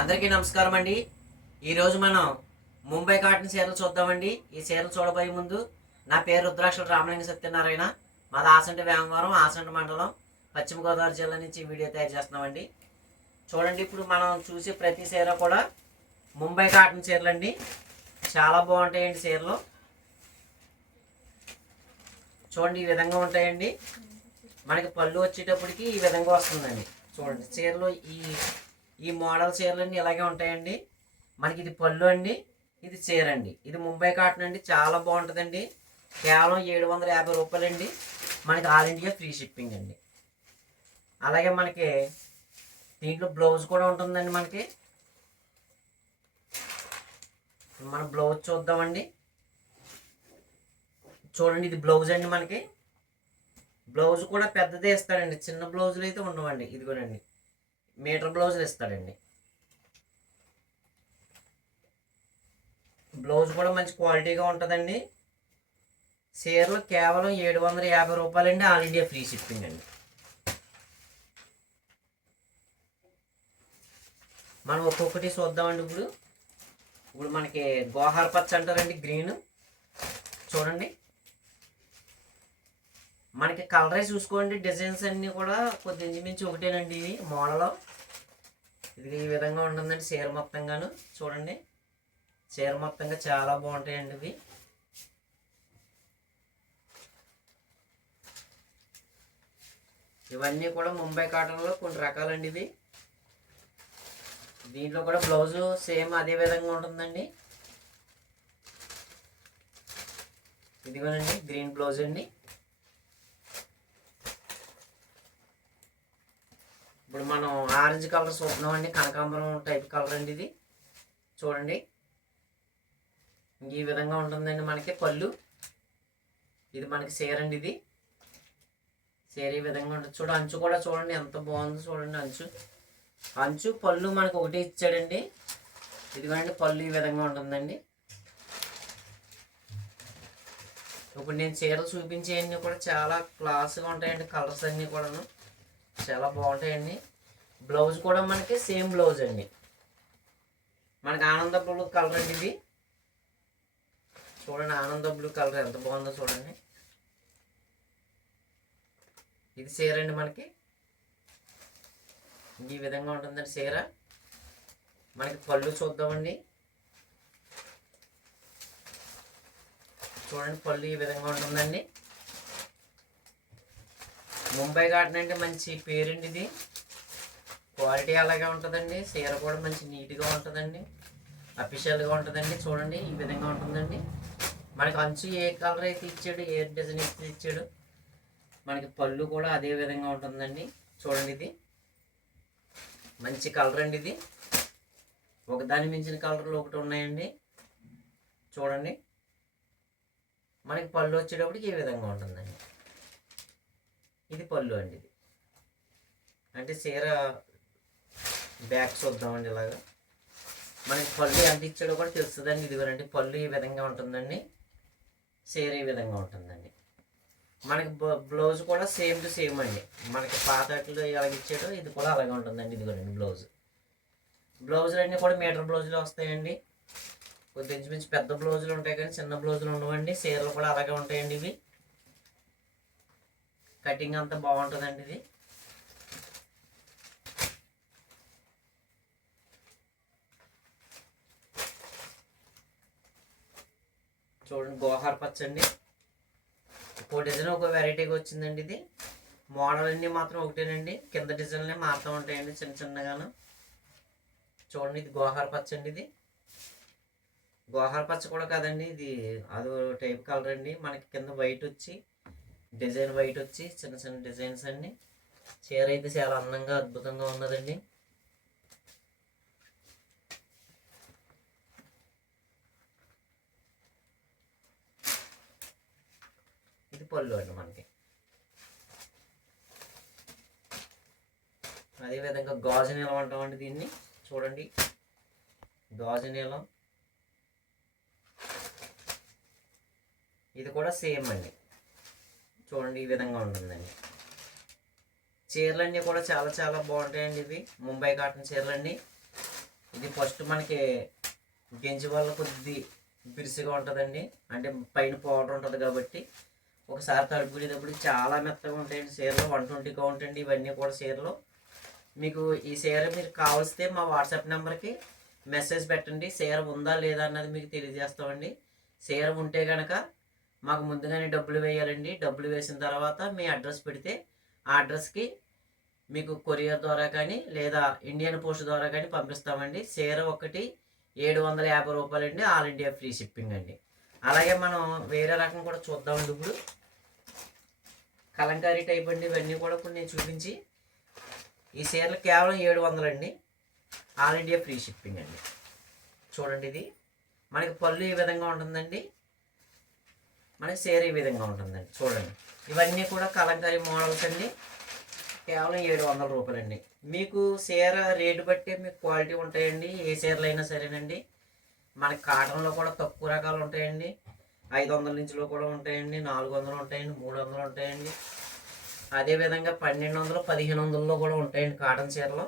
అందరికీ నమస్కారం అండి. ఈరోజు మనం ముంబై కాటన్ చీరలు చూద్దామండి. ఈ చీరలు చూడబోయే ముందు నా పేరు రుద్రాక్షల రామలింగ సత్యనారాయణ. మాది ఆసంటి వేమవరం ఆసంటి మండలం పశ్చిమ గోదావరి జిల్లా నుంచి వీడియో తయారు చేస్తున్నామండి. చూడండి ఇప్పుడు మనం చూసే ప్రతి చీర కూడా ముంబై కాటన్ చీరలు అండి చాలా బాగుంటాయండి చీరలు. చూడండి ఈ విధంగా ఉంటాయండి. మనకి పళ్ళు వచ్చేటప్పటికి ఈ విధంగా వస్తుందండి. చూడండి చీరలు ఈ ఈ మోడల్ చీరలన్నీ ఇలాగే ఉంటాయండి. మనకి ఇది పళ్ళు అండి ఇది చీర అండి ఇది ముంబై కాటన్ అండి చాలా బాగుంటుందండి. కేవలం ఏడు వందల యాభై రూపాయలండి. మనకి ఆల్ ఇండియా ఫ్రీ షిప్పింగ్ అండి. అలాగే మనకి దీంట్లో బ్లౌజ్ కూడా ఉంటుందండి మనకి. మన బ్లౌజ్ చూద్దామండి. చూడండి ఇది బ్లౌజ్ అండి మనకి. బ్లౌజ్ కూడా పెద్దదే ఇస్తాడండి. చిన్న బ్లౌజులు అయితే ఉండవండి ఇదిగోనండి. మీటర్ బ్లౌజులు ఇస్తాడండి బ్లౌజ్ కూడా మంచి క్వాలిటీగా ఉంటుందండి. చీరలు కేవలం ఏడు వందల యాభై రూపాయలండి. ఆల్ ఇండియా ఫ్రీ షిప్పింగ్ అండి. మనం ఒక్కొక్కటి చూద్దామండి ఇప్పుడు. ఇప్పుడు మనకి గోహార్ పచ్చ అంటారండి గ్రీన్. చూడండి. మనకి కలరే చూసుకోండి డిజైన్స్ అన్నీ కూడా కొద్ది ఇంచుమించు ఒకటేనండి ఇది మోడల్. ఇది ఈ విధంగా ఉంటుందండి చీర మొత్తంగాను. చూడండి చీర మొత్తంగా చాలా బాగుంటాయండి ఇవి. ఇవన్నీ కూడా ముంబై కాటన్లో కొన్ని రకాలండి ఇవి. దీంట్లో కూడా బ్లౌజు సేమ్ అదే విధంగా ఉంటుందండి. ఇదిగోనండి గ్రీన్ బ్లౌజ్ అండి ఇప్పుడు మనం ఆరెంజ్ కలర్ చూస్తున్నామండి కనకాంబరం టైప్ కలర్ అండి ఇది. చూడండి. ఈ విధంగా ఉంటుందండి మనకి పళ్ళు. ఇది మనకి చీర అండి ఇది. చీర ఈ విధంగా ఉంటుంది. చూడ అంచు కూడా చూడండి ఎంత బాగుందో చూడండి అంచు. అంచు పళ్ళు మనకు ఒకటి ఇచ్చాడండి. ఇదిగోండి పళ్ళు ఈ విధంగా ఉంటుందండి. ఇప్పుడు నేను చీరలు చూపించేవన్నీ కూడా చాలా క్లాస్గా ఉంటాయండి కలర్స్ అన్నీ కూడాను. చాలా బాగుంటాయండి బ్లౌజ్ కూడా మనకి సేమ్ బ్లౌజ్ అండి. మనకి ఆనంద బ్లూ కలర్ అండి ఇది. చూడండి ఆనంద బ్లూ కలర్ ఎంత బాగుందో చూడండి. ఇది చీర అండి మనకి. ఈ విధంగా ఉంటుందండి చీర. మనకి పళ్ళు చూద్దామండి. చూడండి పళ్ళు ఈ విధంగా ఉంటుందండి. ముంబై కాటన్ అంటే మంచి పేరండి ఇది క్వాలిటీ అలాగే ఉంటుందండి. చీర కూడా మంచి నీట్గా ఉంటుందండి. అఫిషియల్గా ఉంటుందండి. చూడండి ఈ విధంగా ఉంటుందండి. మనకి అంచు ఏ కలర్ అయితే ఇచ్చాడు ఏ డిజైన్ అయితే ఇచ్చాడు మనకి పళ్ళు కూడా అదే విధంగా ఉంటుందండి. చూడండి ఇది. మంచి కలర్ అండి ఇది. ఒకదాని మించిన కలర్లు ఒకటి ఉన్నాయండి. చూడండి. మనకి పళ్ళు వచ్చేటప్పటికి ఈ విధంగా ఉంటుందండి. ఇది పళ్ళు అండి ఇది. అంటే చీర బ్యాక్ చూద్దామండి ఇలాగా. మనకి పళ్ళు ఎంత ఇచ్చాడో కూడా తెలుస్తుందండి ఇదిగోనండి. పళ్ళు ఈ విధంగా ఉంటుందండి. చీర ఈ విధంగా ఉంటుందండి. మనకి బ్లౌజ్ కూడా సేమ్ టు సేమ్ అండి. మనకి పాతట్లో ఎలాగ ఇచ్చాడో ఇది కూడా అలాగే ఉంటుందండి ఇదిగోనండి బ్లౌజ్. బ్లౌజులు అన్నీ కూడా మీటర్ బ్లౌజులు వస్తాయండి. కొద్ది మించి పెద్ద బ్లౌజులు ఉంటాయి కానీ చిన్న బ్లౌజులు ఉండవండి. చీరలు కూడా అలాగే ఉంటాయండి ఇవి. కటింగ్ అంతా బాగుంటుందండి ఇది. చూడండి గోహార్ పచ్చండి. ఒక్కో డిజైన్ ఒక వెరైటీగా వచ్చిందండి ఇది. మోడల్ అన్నీ మాత్రం ఒకటేనండి. కింద డిజైన్లే మారుతూ ఉంటాయండి చిన్న చిన్నగాను. చూడండి ఇది గోహార్ పచ్చ అండి ఇది. గోహార్ పచ్చ కూడా కాదండి ఇది అదో టైప్ కలర్ అండి. మనకి కింద వైట్ వచ్చి డిజైన్ వైట్ వచ్చి చిన్న చిన్న డిజైన్స్ అండి చీర అయితే చాలా అందంగా అద్భుతంగా ఉన్నదండి. ఇది పళ్ళు అండి మనకి. అదేవిధంగా గాజు నీలం అంటామండి దీన్ని. చూడండి. గాజు నీలం. ఇది కూడా సేమ్ అండి. చూడండి ఈ విధంగా ఉంటుందండి. చీరలన్నీ కూడా చాలా చాలా బాగుంటాయండి ఇవి. ముంబై కాటన్ చీరలన్నీ. ఇది ఫస్ట్ మనకి గెంజి వల్ల కొద్ది బిరుసుగా ఉంటుందండి. అంటే పైన పౌడర్ ఉంటుంది కాబట్టి. ఒకసారి తడుపుకునేటప్పుడు చాలా మెత్తగా ఉంటాయండి చీరలు. వన్ ట్వంటీగా ఉంటాయండి ఇవన్నీ కూడా చీరలు. మీకు ఈ చీర మీరు కావలిస్తే మా వాట్సాప్ నెంబర్కి మెసేజ్ పెట్టండి. చీర ఉందా లేదా అన్నది మీకు తెలియజేస్తామండి. చీర ఉంటే కనుక మాకు ముందుగానే డబ్బులు వేయాలండి. డబ్బులు వేసిన తర్వాత మీ అడ్రస్ పెడితే ఆ అడ్రస్కి మీకు కొరియర్ ద్వారా కానీ లేదా ఇండియన్ పోస్ట్ ద్వారా కానీ పంపిస్తామండి. చీర ఒకటి ఏడు వందల యాభై రూపాయలండి. ఆల్ ఇండియా ఫ్రీ షిప్పింగ్ అండి. అలాగే మనం వేరే రకం కూడా చూద్దామండి ఇప్పుడు. కలంకారీ టైప్ అండి. ఇవన్నీ కూడా ఇప్పుడు నేను చూపించి ఈ చీరలు కేవలం ఏడు వందలండి ఆల్ ఇండియా ఫ్రీ షిప్పింగ్ అండి. చూడండి ఇది. మనకి పళ్ళు ఈ విధంగా ఉంటుందండి? మనకి చీర ఈ విధంగా ఉంటుందండి. చూడండి. ఇవన్నీ కూడా కలంకారీ మోడల్స్ అండి. కేవలం ఏడు వందల రూపాయలండి. మీకు చీర రేటు బట్టి మీకు క్వాలిటీ ఉంటాయండి. ఏ చీరలు అయినా సరేనండి. మనకి కాటన్లో కూడా తక్కువ రకాలు ఉంటాయండి. ఐదు వందల నుంచిలో కూడా ఉంటాయండి. నాలుగు వందలు ఉంటాయండి. మూడు వందలు ఉంటాయండి. అదేవిధంగా పన్నెండు వందలు పదిహేను వందల్లో కూడా ఉంటాయండి కాటన్ చీరలు.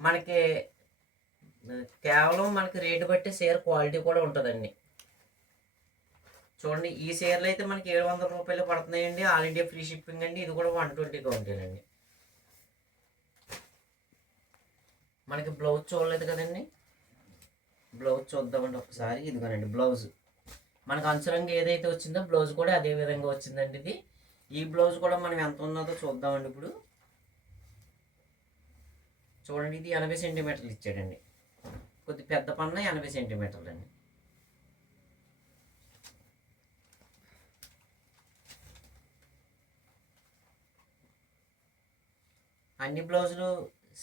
మనకి కేవలం మనకి రేటు బట్టి చీర క్వాలిటీ కూడా ఉంటుందండి. చూడండి ఈ చీరలు అయితే మనకి ఏడు వందల రూపాయలు పడుతున్నాయండి. ఆల్ ఇండియా ఫ్రీ షిప్పింగ్ అండి. ఇది కూడా వన్ ట్వంటీ కౌంటేనండి మనకి బ్లౌజ్ చూడలేదు కదండి. బ్లౌజ్ చూద్దామండి ఒకసారి. ఇదిగోనండి బ్లౌజ్ మనకు అంచురంగా ఏదైతే వచ్చిందో బ్లౌజ్ కూడా అదే విధంగా వచ్చిందండి ఇది. ఈ బ్లౌజ్ కూడా మనం ఎంత ఉన్నదో చూద్దామండి ఇప్పుడు. చూడండి ఇది ఎనభై సెంటీమీటర్లు ఇచ్చాడండి. కొద్ది పెద్ద పన్న ఎనభై సెంటీమీటర్లు అండి. అన్ని బ్లౌజులు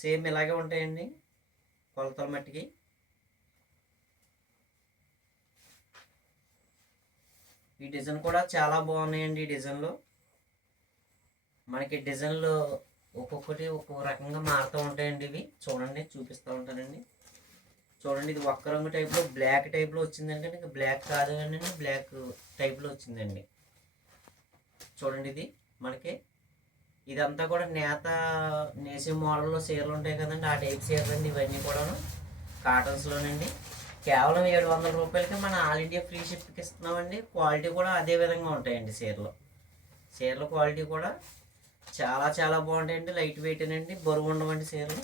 సేమ్ ఇలాగే ఉంటాయండి కొలతల మట్టికి. ఈ డిజైన్ కూడా చాలా బాగున్నాయండి ఈ డిజైన్లో. మనకి డిజైన్లు ఒక్కొక్కటి ఒక్కొక్క రకంగా మారుతూ ఉంటాయండి ఇవి. చూడండి చూపిస్తూ ఉంటానండి. చూడండి ఇది ఒక్క రంగు టైప్లో బ్లాక్ టైప్లో వచ్చిందండి ఇంకా బ్లాక్ కాదు కానీ బ్లాక్ టైప్లో వచ్చిందండి. చూడండి ఇది మనకి. ఇదంతా కూడా నేత నేసే మోడల్లో చీరలు ఉంటాయి కదండి ఆ టైప్ చీరలు అండి ఇవన్నీ కూడాను. కాటన్స్లోనండి కేవలం ఏడు వందల రూపాయలకి మన ఆల్ ఇండియా ఫ్రీ షిప్కి ఇస్తున్నామండి. క్వాలిటీ కూడా అదే విధంగా ఉంటాయండి చీరలు చీరల క్వాలిటీ కూడా చాలా చాలా బాగుంటాయండి. లైట్ వెయిట్నండి బరువు ఉండవండి చీరలు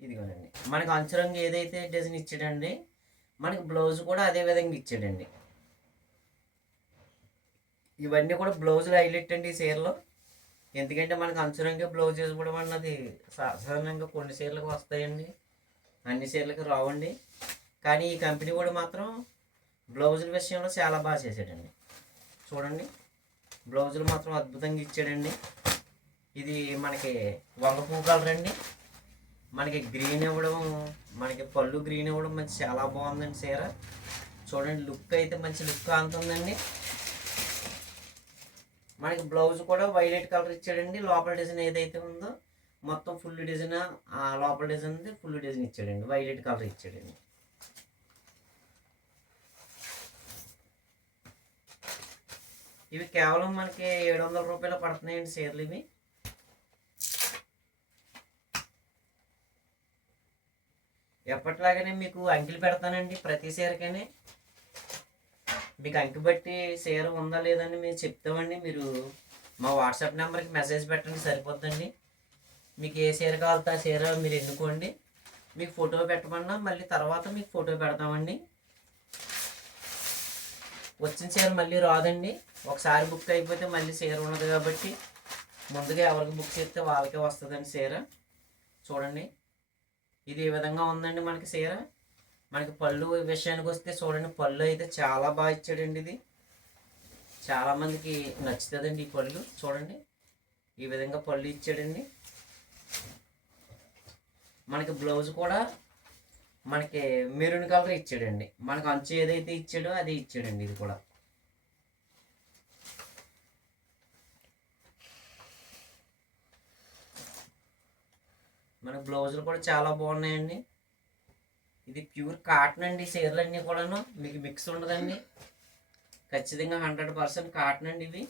ఇదిగోనండి. మనకి అంచురంగు ఏదైతే డిజైన్ ఇచ్చాడండి మనకి బ్లౌజ్ కూడా అదే విధంగా ఇచ్చాడండి. ఇవన్నీ కూడా బ్లౌజులు హైలైట్ అండి ఈ చీరలో. ఎందుకంటే మనకు అంచురంగా బ్లౌజ్ వేసుకోవడం అన్నది సాధారణంగా కొన్ని చీరలకు వస్తాయండి. అన్ని చీరలకు రావండి. కానీ ఈ కంపెనీ కూడా మాత్రం బ్లౌజుల విషయంలో చాలా బాగా చేశాడండి చూడండి. బ్లౌజులు మాత్రం అద్భుతంగా ఇచ్చాడండి. ఇది మనకి వంగ పువ్వు కలర్ అండి. మనకి గ్రీన్ ఇవ్వడం మనకి పళ్ళు గ్రీన్ ఇవ్వడం మంచి చాలా బాగుందండి చీర. చూడండి లుక్ అయితే మంచి లుక్ అంతుందండి మనకి బ్లౌజ్ కూడా వైలెట్ కలర్ ఇచ్చాడండి. లోపల డిజైన్ ఏదైతే ఉందో మొత్తం ఫుల్ డిజైన్ ఆ లోపల డిజైన్ ఫుల్ డిజైన్ ఇచ్చాడండి. వైలెట్ కలర్ ఇచ్చాడండి. ఇవి కేవలం మనకి ఏడు వందల రూపాయలు పడుతున్నాయండి చీరలు ఇవి. ఎప్పటిలాగానే మీకు అంకిలు పెడతానండి ప్రతి చీరకనే. మీకు అంకి బట్టి చీర ఉందా లేదని మేము చెప్తామండి. మీరు మా వాట్సాప్ నెంబర్కి మెసేజ్ పెట్టండి సరిపోద్దండి. మీకు ఏ చీర కావాలితే ఆ చీర మీరు ఎన్నుకోండి. మీకు ఫోటో పెట్టమన్నా మళ్ళీ తర్వాత మీకు ఫోటో పెడతామండి. వచ్చిన చీర మళ్ళీ రాదండి. ఒకసారి బుక్ అయిపోతే మళ్ళీ చీర ఉండదు కాబట్టి ముందుగా ఎవరికి బుక్ చేస్తే వాళ్ళకే వస్తుందండి చీర చూడండి. ఇది ఈ విధంగా ఉందండి మనకి చీర మనకి పళ్ళు విషయానికి వస్తే చూడండి పళ్ళు అయితే చాలా బాగా ఇచ్చాడండి ఇది. చాలామందికి నచ్చుతుందండి ఈ పళ్ళు. చూడండి ఈ విధంగా పళ్ళు ఇచ్చాడండి. మనకి బ్లౌజ్ కూడా మనకి మెరూన్ కలర్ ఇచ్చాడండి. మనకు అంచు ఏదైతే ఇచ్చాడో అది ఇచ్చాడండి ఇది కూడా. మన బ్లౌజులు కూడా చాలా బాగున్నాయండి. ఇది ప్యూర్ కాటన్ అండి చీరలు అన్నీ కూడాను. మీకు మిక్స్ ఉండదండి. ఖచ్చితంగా హండ్రెడ్ పర్సెంట్ కాటన్ అండి ఇవి.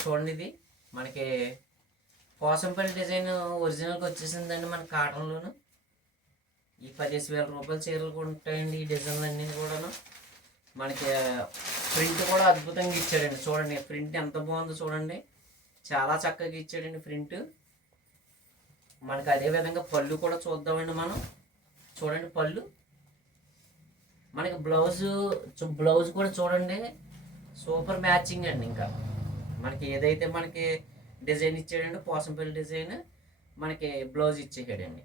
చూడండి ఇది. మనకి కోసంపల్లి డిజైన్ ఒరిజినల్గా వచ్చేసిందండి మన కాటన్లోను ఈ పదిహేను వేల రూపాయల చీరలు కూడా ఉంటాయండి ఈ డిజైన్లు అన్నీ కూడాను. మనకి ప్రింట్ కూడా అద్భుతంగా ఇచ్చాడండి. చూడండి ప్రింట్ ఎంత బాగుందో చూడండి. చాలా చక్కగా ఇచ్చాడండి ప్రింట్. మనకి అదే విధంగా పళ్ళు కూడా చూద్దామండి మనం. చూడండి పళ్ళు. మనకి బ్లౌజ్ బ్లౌజ్ కూడా చూడండి. సూపర్ మ్యాచింగ్ అండి ఇంకా. మనకి ఏదైతే మనకి డిజైన్ ఇచ్చాడండి పోసంపల్లి డిజైన్ మనకి బ్లౌజ్ ఇచ్చేసాడండి.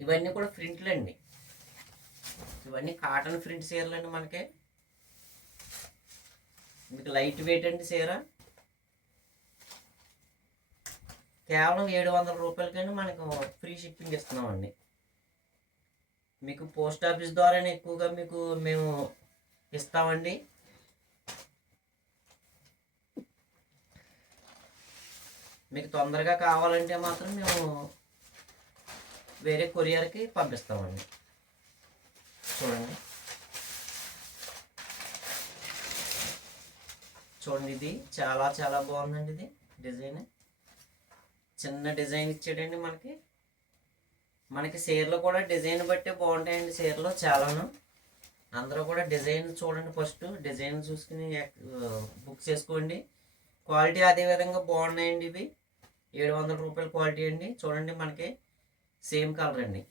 ఇవన్నీ కూడా ప్రింట్లు అండి. ఇవన్నీ కాటన్ ప్రింట్ చీరలు అండి మనకి. మీకు లైట్ వెయిట్ అండి చీర. కేవలం ఏడు వందల రూపాయలకైనా మనకు ఫ్రీ షిప్పింగ్ ఇస్తున్నామండి. మీకు పోస్ట్ ఆఫీస్ ద్వారానే ఎక్కువగా మీకు మేము ఇస్తామండి. మీకు తొందరగా కావాలంటే మాత్రం మేము వేరే కొరియర్కి పంపిస్తామండి. చూడండి. చూడండి ఇది. చాలా చాలా బాగుందండి ఇది డిజైన్. చిన్న డిజైన్ ఇచ్చాడండి మనకి. మనకి చీరలు కూడా డిజైన్ బట్టే బాగుంటాయండి చీరలు చాలాను. అందరూ కూడా డిజైన్ చూడండి ఫస్ట్. డిజైన్ చూసుకుని బుక్ చేసుకోండి. క్వాలిటీ అదే విధంగా బాగున్నాయండి ఇవి. ఏడు వందల రూపాయల క్వాలిటీ అండి. చూడండి మనకి. సేమ్ కలర్ అండి.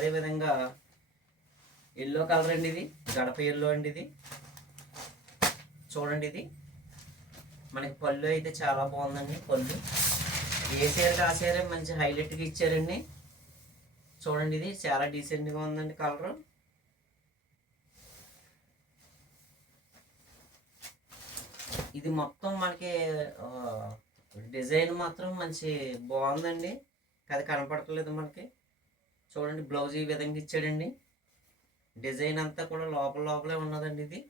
అదేవిధంగా ఎల్లో కలర్ అండి ఇది గడప ఎల్లో అండి ఇది. చూడండి ఇది. మనకి పళ్ళు అయితే చాలా బాగుందండి పళ్ళు. ఏ చీరకి ఆ చీర మంచి హైలైట్గా ఇచ్చారండి. చూడండి ఇది చాలా డీసెంట్గా ఉందండి కలర్ ఇది మొత్తం మనకి డిజైన్ మాత్రం మంచి బాగుందండి. అది కనపడట్లేదు మనకి. చూడండి బ్లౌజ్ ఈ విధంగా ఇచ్చాడండి. డిజైన్ అంతా కూడా లోపల లోపలే ఉన్నదండి ఇది.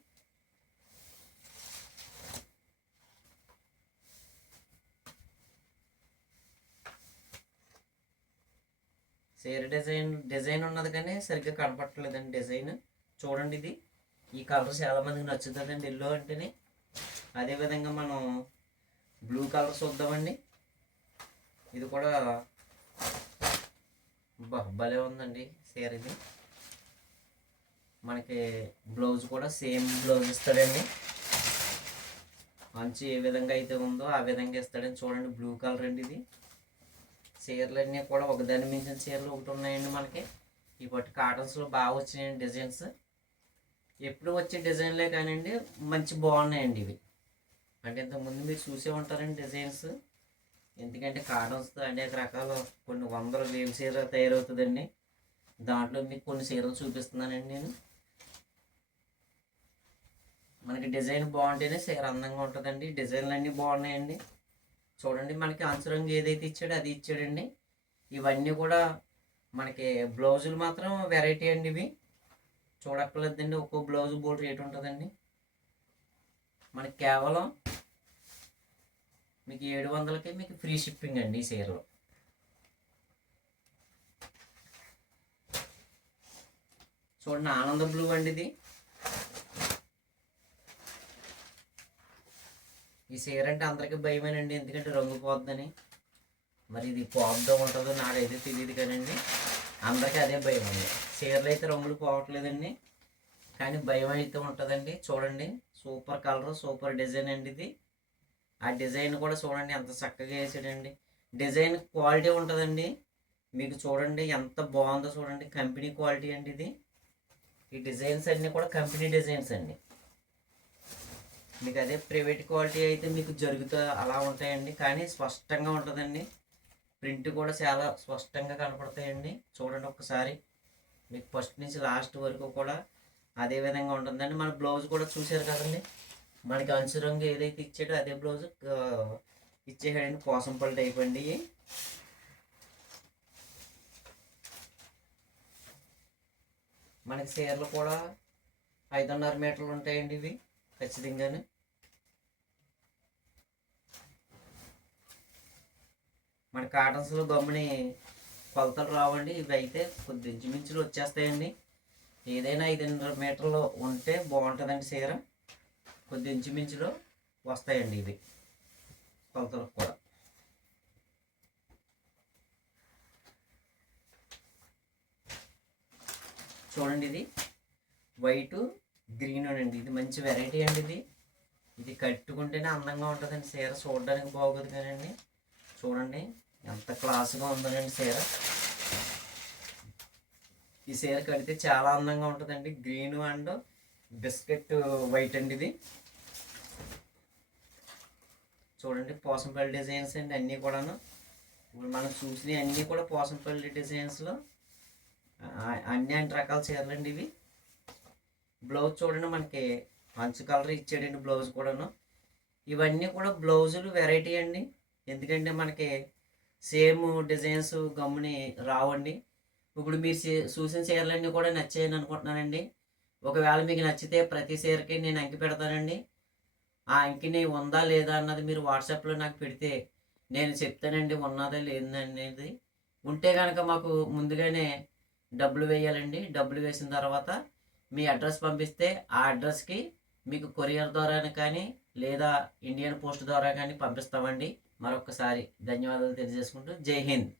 చీర డిజైన్ డిజైన్ ఉన్నది కానీ సరిగ్గా కనపడట్లేదండి డిజైన్. చూడండి ఇది. ఈ కలర్ చాలా మందికి నచ్చుతుందండి ఎల్లో అంటేనే. అదేవిధంగా మనం బ్లూ కలర్ చూద్దామండి. ఇది కూడా భలే ఉందండి చీర ఇది. మనకి బ్లౌజ్ కూడా సేమ్ బ్లౌజ్ ఇస్తాడండి. మంచి ఏ విధంగా అయితే ఉందో ఆ విధంగా ఇస్తాడని చూడండి బ్లూ కలర్ అండి ఇది. చీరలన్నీ కూడా ఒకదాని మించిన చీరలు ఒకటి ఉన్నాయండి మనకి. ఈ పట్టు కాటన్స్లో బాగా వచ్చినాయండి డిజైన్స్. ఎప్పుడు వచ్చే డిజైన్లే కానివ్వండి మంచి బాగున్నాయండి ఇవి. అంటే ఇంతకుముందు మీరు చూసే ఉంటారండి డిజైన్స్. ఎందుకంటే కాటన్స్తో అనేక రకాల. కొన్ని వందల వేలు చీర తయారవుతుందండి. దాంట్లో మీకు కొన్ని చీరలు చూపిస్తున్నానండి నేను. మనకి డిజైన్ బాగుంటేనే చీర అందంగా ఉంటుందండి. డిజైన్లు అన్నీ బాగున్నాయండి. చూడండి మనకి అంచురంగు ఏదైతే ఇచ్చాడో అది ఇచ్చాడండి. ఇవన్నీ కూడా మనకి బ్లౌజులు మాత్రం వెరైటీ అండి ఇవి. చూడక్కర్లేదండి ఒక్కో బ్లౌజ్ బోర్డు రేట్ ఉంటుందండి. మనకి కేవలం మీకు ఏడు వందలకే మీకు ఫ్రీ షిప్పింగ్ అండి ఈ చీరలో చూడండి ఆనంద బ్లూ అండి ఇది. ఈ చీర అంటే అందరికీ భయమేనండి ఎందుకంటే రంగు పోద్దని. మరి ఇది పోద్దో ఉంటుందో నాకైతే తెలియదు కదండి. అందరికీ అదే భయం అండి. చీరలు అయితే రంగులు పోవట్లేదండి కానీ భయం అయితే ఉంటుందండి. చూడండి సూపర్ కలర్ సూపర్ డిజైన్ అండి ఇది. ఆ డిజైన్ కూడా చూడండి ఎంత చక్కగా వేసాడండి. డిజైన్ క్వాలిటీ ఉంటుందండి. మీకు చూడండి ఎంత బాగుందో చూడండి. కంపెనీ క్వాలిటీ అండి ఇది. ఈ డిజైన్స్ అన్నీ కూడా కంపెనీ డిజైన్స్ అండి. మీకు అదే ప్రైవేట్ క్వాలిటీ అయితే మీకు జరుగుతా అలా ఉంటాయండి. కానీ స్పష్టంగా ఉంటుందండి. ప్రింట్ కూడా చాలా స్పష్టంగా కనపడతాయండి. చూడండి ఒక్కసారి. మీకు ఫస్ట్ నుంచి లాస్ట్ వరకు కూడా అదే విధంగా ఉంటుందండి. మన బ్లౌజ్ కూడా చూసారు కదండి. మనకి అంచు రంగు ఏదైతే ఇచ్చాడో అదే బ్లౌజ్ ఇచ్చేసాడండి పోసంపల్లి టైప్ అండి. మనకి చీరలు కూడా ఐదున్నర మీటర్లు ఉంటాయండి ఇవి ఖచ్చితంగానే. మన కాటన్స్లో గమ్ముని కొలతలు రావండి. ఇవి అయితే కొద్ది ఇంచుమించులు వచ్చేస్తాయండి. ఏదైనా ఐదున్నర మీటర్లు ఉంటే బాగుంటుందండి చీర. కొద్ది ఇంచుమించులో వస్తాయండి ఇవి. కొలతలకు కూడా. చూడండి ఇది. వైట్ గ్రీన్ అండి. ఇది మంచి వెరైటీ అండి ఇది. ఇది కట్టుకుంటేనే అందంగా ఉంటుందండి చీర. చూడడానికి బాగోదు కానండి. చూడండి ఎంత క్లాస్గా ఉందండి చీర. ఈ చీర కడితే చాలా అందంగా ఉంటుందండి. గ్రీన్ అండ్ బిస్కెట్ వైట్ అండి ఇది. చూడండి పోసంపల్లి డిజైన్స్ అండి అన్నీ కూడాను. ఇప్పుడు మనం చూసినవి అన్నీ కూడా పోసంపల్లి డిజైన్స్లో అన్ని అన్ని రకాల చీరలు అండి ఇవి. బ్లౌజ్ చూడండి మనకి మంచి కలర్ ఇచ్చాడండి బ్లౌజ్ కూడాను. ఇవన్నీ కూడా బ్లౌజులు వెరైటీ అండి. ఎందుకంటే మనకి సేమ్ డిజైన్స్ గమ్ముని రావండి. ఇప్పుడు మీరు చూసిన చీరలన్నీ కూడా నచ్చాయని అనుకుంటున్నానండి. ఒకవేళ మీకు నచ్చితే ప్రతి చీరకి నేను అంకి పెడతానండి. ఆ అంకిని ఉందా లేదా అన్నది మీరు వాట్సాప్లో నాకు పెడితే నేను చెప్తానండి ఉన్నదా లేదనేది ఉంటే కనుక మాకు ముందుగానే డబ్బులు వేయాలండి. డబ్బులు వేసిన తర్వాత మీ అడ్రస్ పంపిస్తే ఆ అడ్రస్కి మీకు కొరియర్ ద్వారా కానీ లేదా ఇండియన్ పోస్ట్ ద్వారా కానీ పంపిస్తామండి. మరొకసారి ధన్యవాదాలు తెలియజేసుకుంటూ జై హింద్.